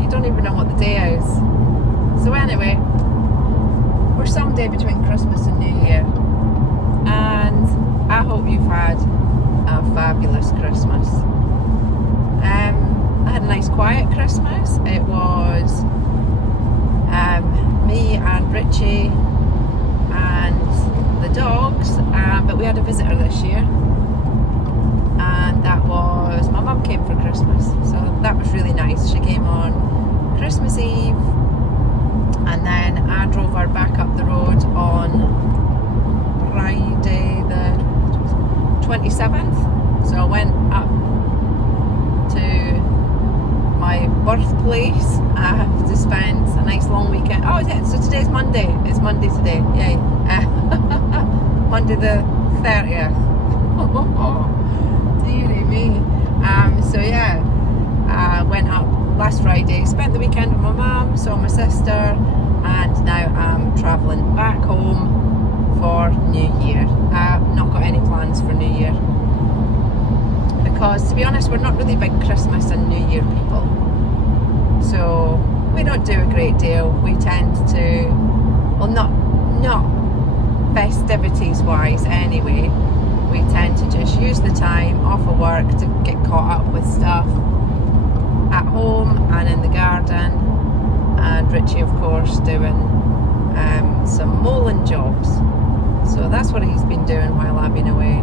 You don't even know what the day is. So anyway, we're someday between Christmas and New Year, and I hope you've had a fabulous Christmas. I had a nice quiet Christmas. It was me and Richie and the dogs, but we had a visitor this year, and that was my mum came for Christmas, so that was really nice. She came on Christmas Eve, and then I drove her back up the road on Friday the 27th. So I went up to my birthplace to spend a nice long weekend. Oh, is it? So today's Monday. It's Monday today. Yay. Monday the 30th. Dearie me. So yeah, I went up last Friday, spent the weekend with my mum, saw my sister, and now I'm travelling back home for New Year. I've not got any plans for New Year, because to be honest, we're not really big Christmas and New Year people, so we don't do a great deal. We tend to, well, not festivities wise anyway, we tend to just use the time off of work to get caught up with stuff at home and in the garden, and Richie of course doing some mowing jobs, so that's what he's been doing while I've been away.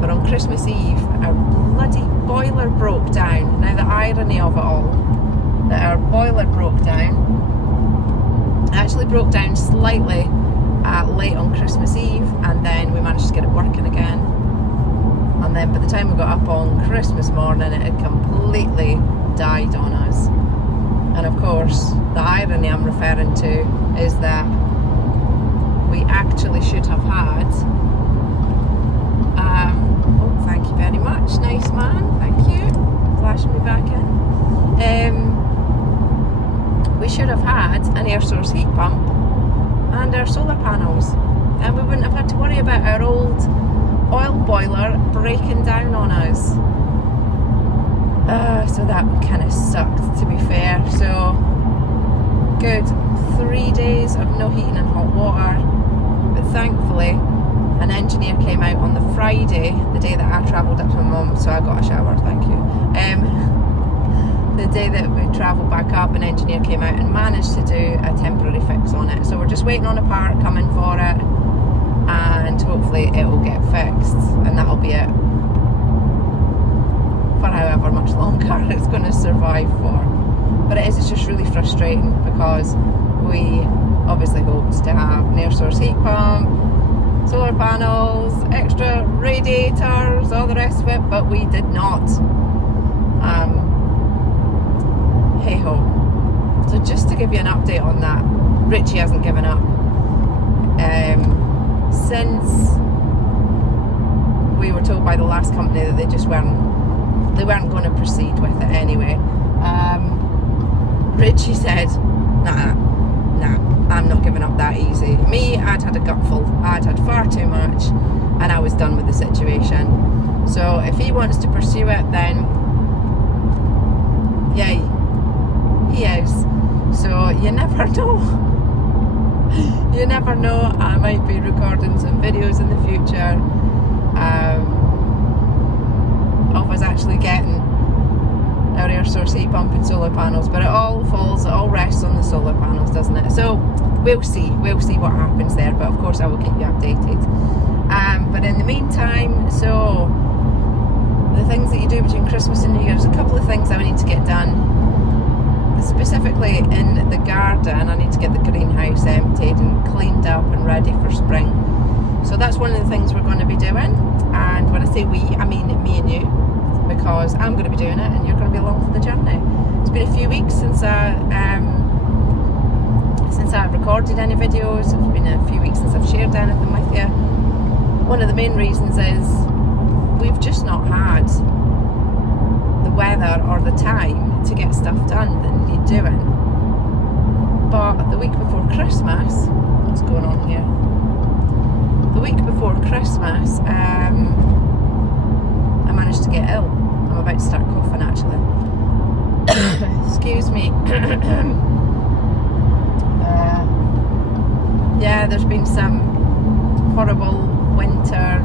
But on Christmas Eve our bloody boiler broke down. Now the irony of it all, that our boiler broke down, actually broke down slightly late on Christmas Eve, and then we managed to get it working again, and then by the time we got up on Christmas morning it had completely died on us. And of course the irony I'm referring to is that we actually should have had oh, thank you very much, nice man, thank you, flashing me back in. We should have had an air source heat pump and our solar panels, and we wouldn't have had to worry about our old oil boiler breaking down on us. So that kind of sucked, to be fair. So good 3 days of no heating and hot water, but thankfully an engineer came out on the Friday, the day that I travelled up to my mum, so I got a shower, thank you. The day that we travelled back up, an engineer came out and managed to do a temporary fix on it, so we're just waiting on a part coming for it, and hopefully it will get fixed, and that'll be it for however much longer it's going to survive for. But it's just really frustrating, because we obviously hoped to have an air source heat pump, solar panels, extra radiators, all the rest of it, but we did not. Hey ho. So just to give you an update on that, Richie hasn't given up. Since we were told by the last company that they weren't going to proceed with it anyway, Richie said, nah, I'm not giving up that easy. Me, I'd had a gutful. I'd had far too much, and I was done with the situation. So if he wants to pursue it, then yay, he is. So you never know. You never know. I might be recording some videos in the future of us actually getting our air source heat pump and solar panels, but it all rests on the solar panels, doesn't it? So we'll see what happens there, but of course I will keep you updated. But in the meantime, so the things that you do between Christmas and New Year, there's a couple of things I need to get done. Specifically in the garden, I need to get the greenhouse emptied and cleaned up and ready for spring. So that's one of the things we're going to be doing. And when I say we, I mean me and you, because I'm going to be doing it and you're going to be along for the journey. It's been a few weeks since I've recorded any videos. It's been a few weeks since I've shared anything with you. One of the main reasons is we've just not had the weather or the time to get stuff done that need doing. But the week before Christmas, what's going on here? The week before Christmas, I managed to get ill. I'm about to start coughing actually. Excuse me. Yeah, there's been some horrible winter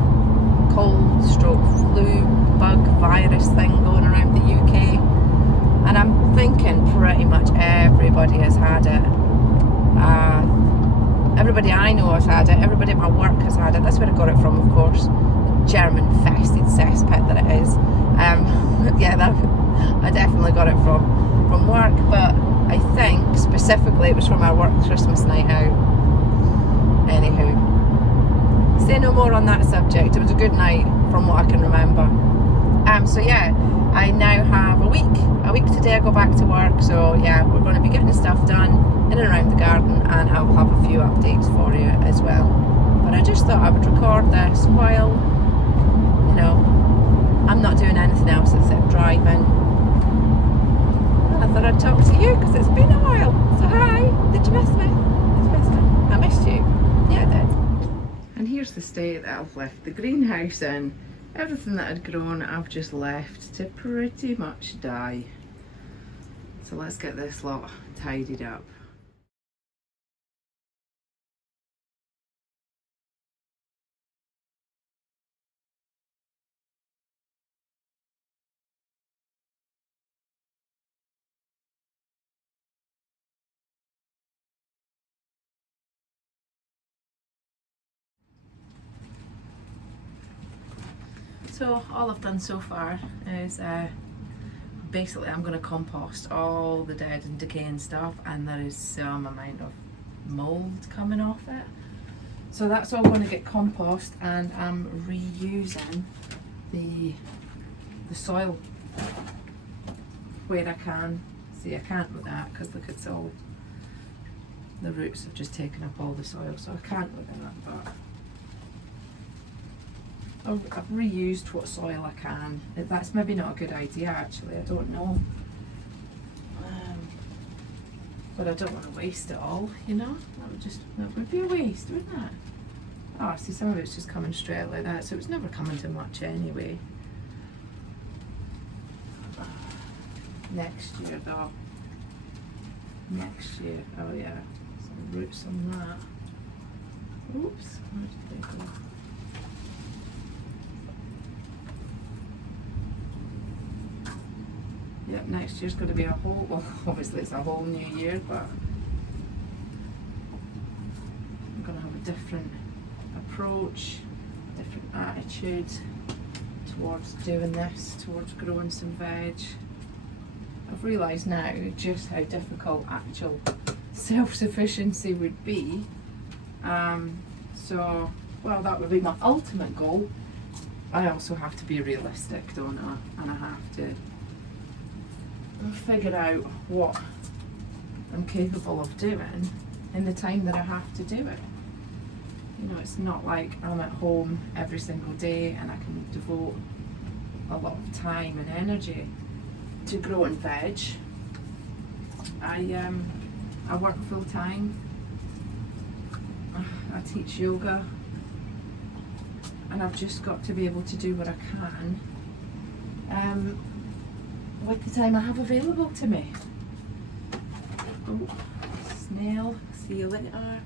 cold stroke flu bug virus thing going around the UK, and I'm thinking pretty much everybody has had it. Everybody I know has had it, everybody at my work has had it. That's where I got it from, of course. German fested cesspit that it is. Yeah, I definitely got it from work, but I think specifically it was from our work Christmas night out. Anywho, say no more on that subject. It was a good night from what I can remember. So yeah, I now have a week today I go back to work, so yeah, we're going to be getting stuff done in and around the garden, and I'll have a few updates for you as well. But I just thought I would record this while, you know, I'm not doing anything else except driving. I thought I'd talk to you because it's been a while. So hi, did you miss me? Did you miss me? I missed you. Yeah, I did. And here's the state that I've left the greenhouse in. Everything that had grown I've just left to pretty much die. So let's get this lot tidied up. So all I've done so far is basically I'm going to compost all the dead and decaying stuff, and there is some amount of mould coming off it. So that's all going to get compost, and I'm reusing the soil where I can. See, I can't with that because look, it's all, the roots have just taken up all the soil, so I can't with that, but I've reused what soil I can. That's maybe not a good idea actually, I don't know. But I don't want to waste it all, you know? That would be a waste, wouldn't it? Oh, see, some of it's just coming straight like that, so it's never coming to much anyway. Next year though. Next year, oh yeah, some roots on that. Oops, where did they go? Yep, next year's going to be a whole, well, obviously it's a whole new year, but I'm going to have a different approach, a different attitude towards doing this, towards growing some veg. I've realised now just how difficult actual self-sufficiency would be. So, well, that would be my ultimate goal. I also have to be realistic, don't I? And I have to figure out what I'm capable of doing in the time that I have to do it. You know, it's not like I'm at home every single day and I can devote a lot of time and energy to growing veg. I work full time. I teach yoga, and I've just got to be able to do what I can with the time I have available to me. Oh, snail, see you later.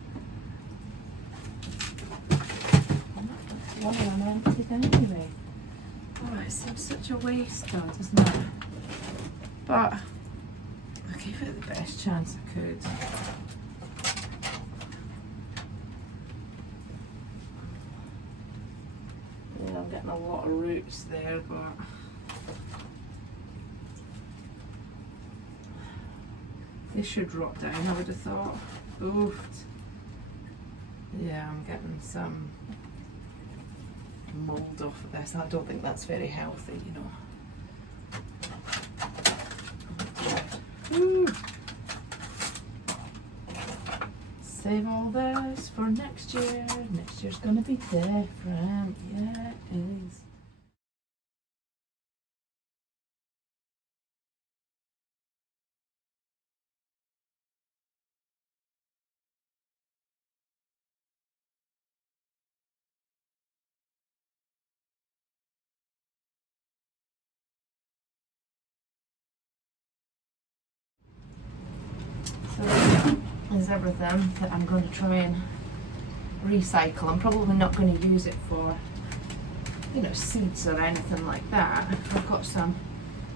Well, I'm emptied anyway. Oh, it seems such a waste, though, doesn't it? But I gave it the best chance I could. Yeah, I'm getting a lot of roots there, but they should rot down, I would have thought. Oofed. Yeah, I'm getting some mould off of this. I don't think that's very healthy, you know. Ooh. Save all this for next year. Next year's gonna be different. Yeah, it is. is everything that I'm going to try and recycle. I'm probably not going to use it for, you know, seeds or anything like that. I've got some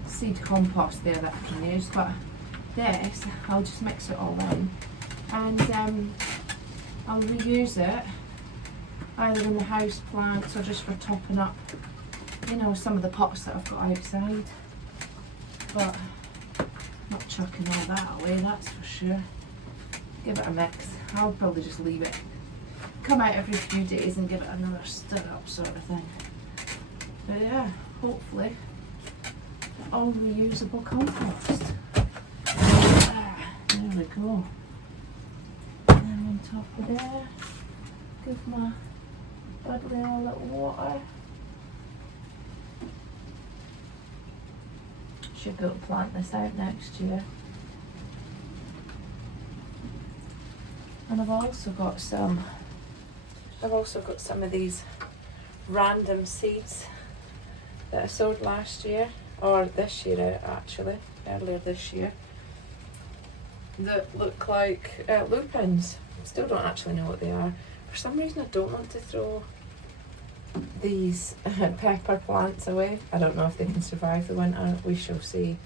seed compost there that I can use, but this, I'll just mix it all in, and I'll reuse it either in the house plants or just for topping up, you know, some of the pots that I've got outside. But not chucking all that away, that's for sure. Give it a mix. I'll probably just leave it, come out every few days and give it another stir up sort of thing. But yeah, hopefully all reusable compost. There we go. And on top of there, give my buddleia a little water. Should be able to plant this out next year. And I've also got some of these random seeds that I sowed last year, or this year actually, earlier this year, that look like lupins. Still don't actually know what they are. For some reason I don't want to throw these pepper plants away. I don't know if they can survive the winter, we shall see.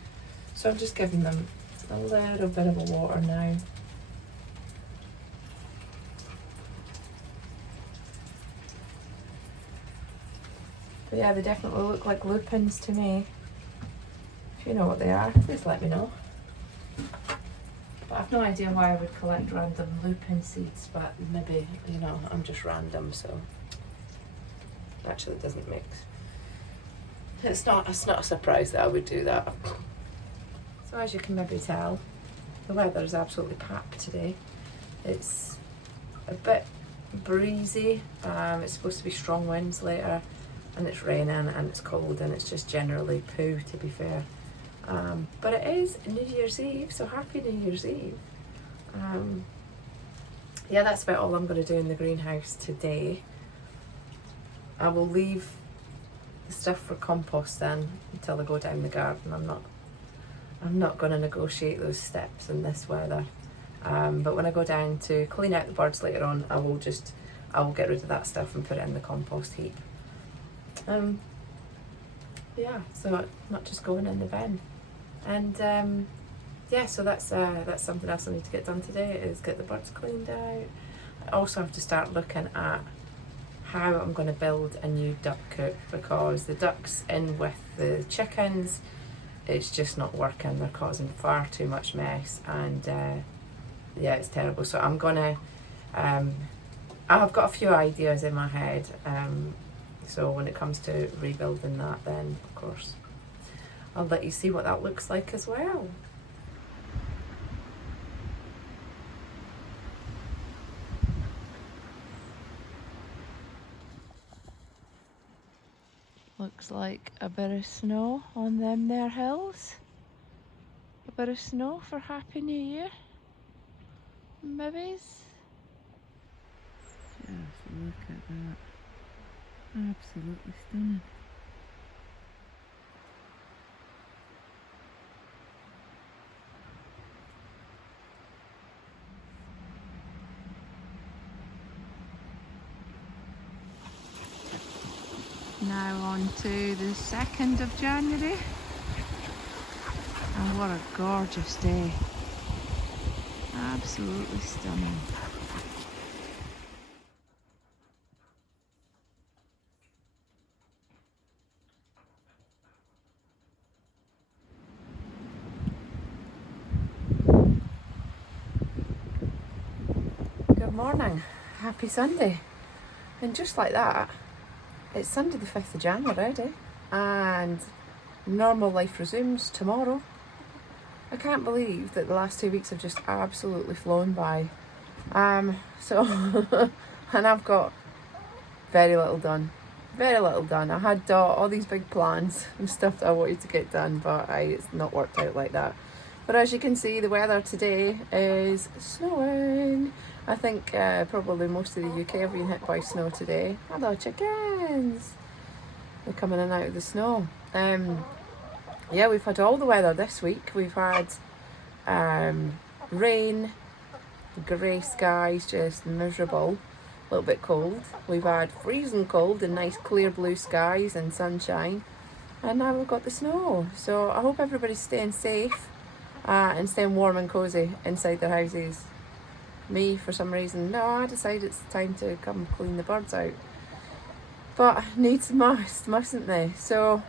So I'm just giving them a little bit of a water now. But yeah, they definitely look like lupins to me. If you know what they are, please let me know. But I've no idea why I would collect random lupin seeds, but maybe, you know, I'm just random, so actually it doesn't mix. It's not a surprise that I would do that. So as you can maybe tell, the weather is absolutely packed today. It's a bit breezy, it's supposed to be strong winds later, and it's raining and it's cold and it's just generally poo, to be fair. But it is New Year's Eve, so happy New Year's Eve. Yeah, that's about all I'm going to do in the greenhouse today. I will leave the stuff for compost then until I go down the garden. I'm not going to negotiate those steps in this weather. But when I go down to clean out the birds later on, I will get rid of that stuff and put it in the compost heap. Yeah, so not just going in the bin. And yeah, so that's something else I need to get done today, is get the birds cleaned out. I also have to start looking at how I'm going to build a new duck coop, because the ducks in with the chickens, it's just not working. They're causing far too much mess, and yeah, it's terrible. So I'm gonna I've got a few ideas in my head, so when it comes to rebuilding that, then of course I'll let you see what that looks like as well. Looks like a bit of snow on them there hills. A bit of snow for Happy New Year. Maybe. Just look at that. Absolutely stunning. Now on to the 2nd of January, and what a gorgeous day. Absolutely stunning. Good morning, happy Sunday. And just like that, it's Sunday the 5th of January already, and normal life resumes tomorrow. I can't believe that the last 2 weeks have just absolutely flown by. So, and I've got very little done. Very little done. I had all these big plans and stuff that I wanted to get done, but it's not worked out like that. But as you can see, the weather today is snowing. I think probably most of the UK have been hit by snow today. Hello chickens! They're coming in and out of the snow. Yeah, we've had all the weather this week. We've had rain, grey skies, just miserable, a little bit cold. We've had freezing cold and nice clear blue skies and sunshine, and now we've got the snow. So I hope everybody's staying safe and staying warm and cozy inside their houses. Me, for some reason, no, I decided it's time to come clean the birds out. But needs must, mustn't they? So,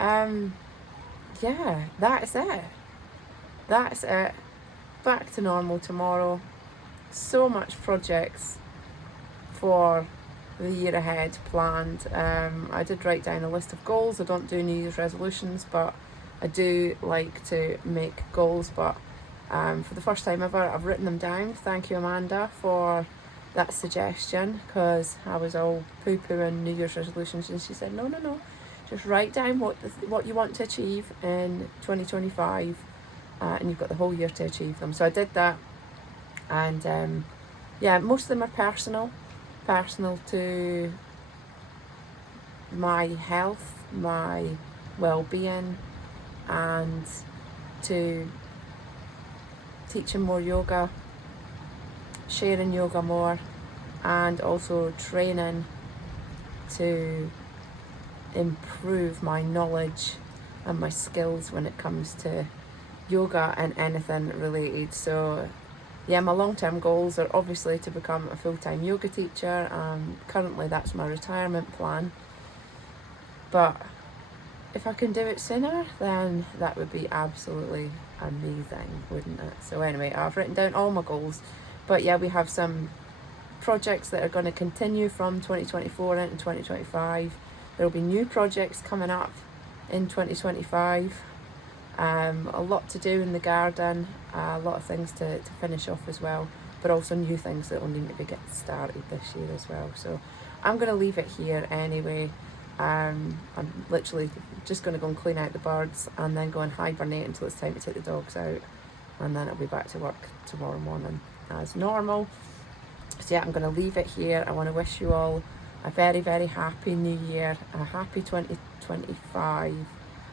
yeah, that's it. That's it. Back to normal tomorrow. So much projects for the year ahead planned. I did write down a list of goals. I don't do New Year's resolutions, but I do like to make goals. But for the first time ever, I've written them down. Thank you, Amanda, for that suggestion, because I was all poo-pooing New Year's resolutions, and she said, no, just write down what you want to achieve in 2025, and you've got the whole year to achieve them. So I did that, and yeah, most of them are personal to my health, my well-being, and to teaching more yoga, sharing yoga more, and also training to improve my knowledge and my skills when it comes to yoga and anything related. So yeah, my long-term goals are obviously to become a full-time yoga teacher. Currently that's my retirement plan, but if I can do it sooner, then that would be absolutely amazing, wouldn't it? So anyway, I've written down all my goals, but yeah, we have some projects that are going to continue from 2024 into 2025. There will be new projects coming up in 2025. A lot to do in the garden, a lot of things to finish off as well, but also new things that will need to be getting started this year as well. So I'm going to leave it here anyway. I'm literally just going to go and clean out the birds and then go and hibernate until it's time to take the dogs out, and then I'll be back to work tomorrow morning as normal. So yeah, I'm going to leave it here. I want to wish you all a very, very happy new year, a happy 2025,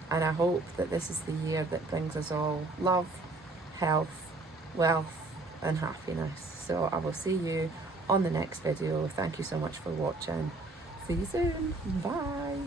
and I hope that this is the year that brings us all love, health, wealth and happiness. So I will see you on the next video. Thank you so much for watching. See you soon. Bye.